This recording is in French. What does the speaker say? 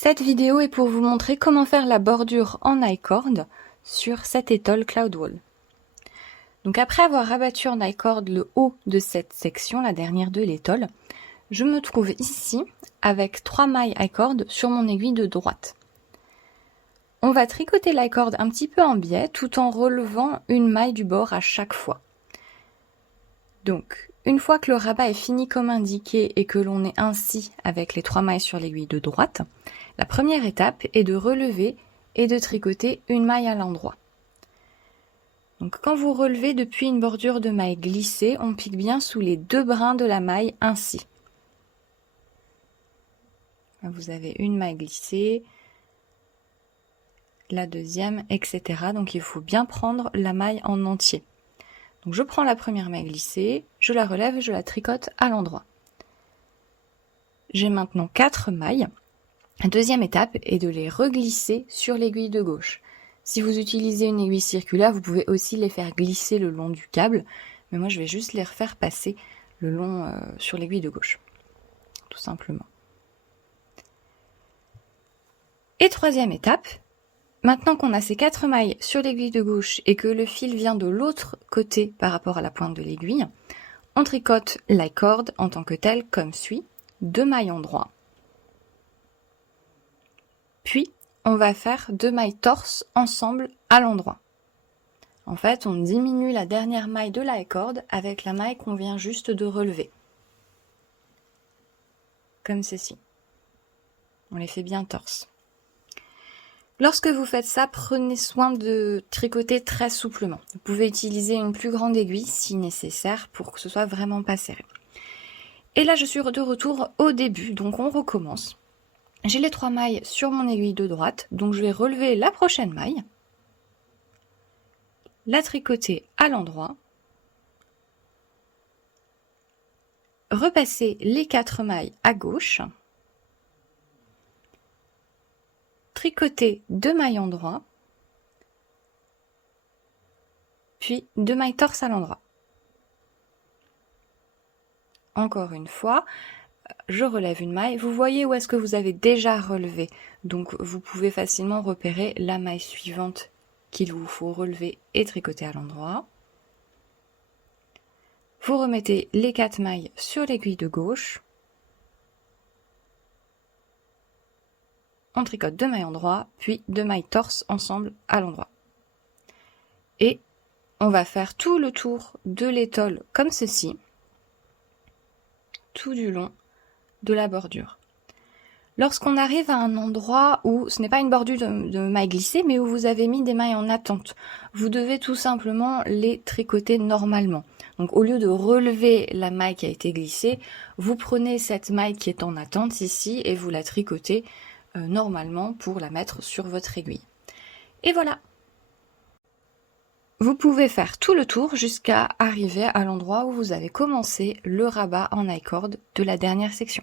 Cette vidéo est pour vous montrer comment faire la bordure en I-cord sur cet étole Cloudwall. Donc après avoir rabattu en I-cord le haut de cette section, la dernière de l'étole, je me trouve ici avec 3 mailles I-cord sur mon aiguille de droite. On va tricoter l'I-cord un petit peu en biais tout en relevant une maille du bord à chaque fois. Donc, une fois que le rabat est fini comme indiqué et que l'on est ainsi avec les 3 mailles sur l'aiguille de droite, la première étape est de relever et de tricoter une maille à l'endroit. Donc quand vous relevez depuis une bordure de maille glissée, on pique bien sous les 2 brins de la maille ainsi. Vous avez une maille glissée, la deuxième, etc. Donc il faut bien prendre la maille en entier. Donc je prends la première maille glissée, je la relève et je la tricote à l'endroit. J'ai maintenant 4 mailles. La deuxième étape est de les reglisser sur l'aiguille de gauche. Si vous utilisez une aiguille circulaire, vous pouvez aussi les faire glisser le long du câble, mais moi je vais juste les refaire passer le long sur l'aiguille de gauche, tout simplement. Et troisième étape, maintenant qu'on a ces 4 mailles sur l'aiguille de gauche et que le fil vient de l'autre côté par rapport à la pointe de l'aiguille, on tricote l'I-cord en tant que tel comme suit, 2 mailles en droit. Puis, on va faire 2 mailles torse ensemble à l'endroit. En fait, on diminue la dernière maille de l'I-cord avec la maille qu'on vient juste de relever. Comme ceci. On les fait bien torse. Lorsque vous faites ça, prenez soin de tricoter très souplement. Vous pouvez utiliser une plus grande aiguille si nécessaire pour que ce soit vraiment pas serré. Et là, je suis de retour au début, donc on recommence. J'ai les 3 mailles sur mon aiguille de droite, donc je vais relever la prochaine maille, la tricoter à l'endroit, repasser les 4 mailles à gauche, tricoter 2 mailles en droit, puis 2 mailles torse à l'endroit. Encore une fois, je relève une maille. Vous voyez où est-ce que vous avez déjà relevé, donc vous pouvez facilement repérer la maille suivante qu'il vous faut relever et tricoter à l'endroit. Vous remettez les 4 mailles sur l'aiguille de gauche. On tricote 2 mailles en droit, puis 2 mailles torse ensemble à l'endroit. Et on va faire tout le tour de l'étole comme ceci, tout du long de la bordure. Lorsqu'on arrive à un endroit où ce n'est pas une bordure de mailles glissées, mais où vous avez mis des mailles en attente, vous devez tout simplement les tricoter normalement. Donc au lieu de relever la maille qui a été glissée, vous prenez cette maille qui est en attente ici et vous la tricotez normalement pour la mettre sur votre aiguille. Et voilà! Vous pouvez faire tout le tour jusqu'à arriver à l'endroit où vous avez commencé le rabat en I-cord de la dernière section.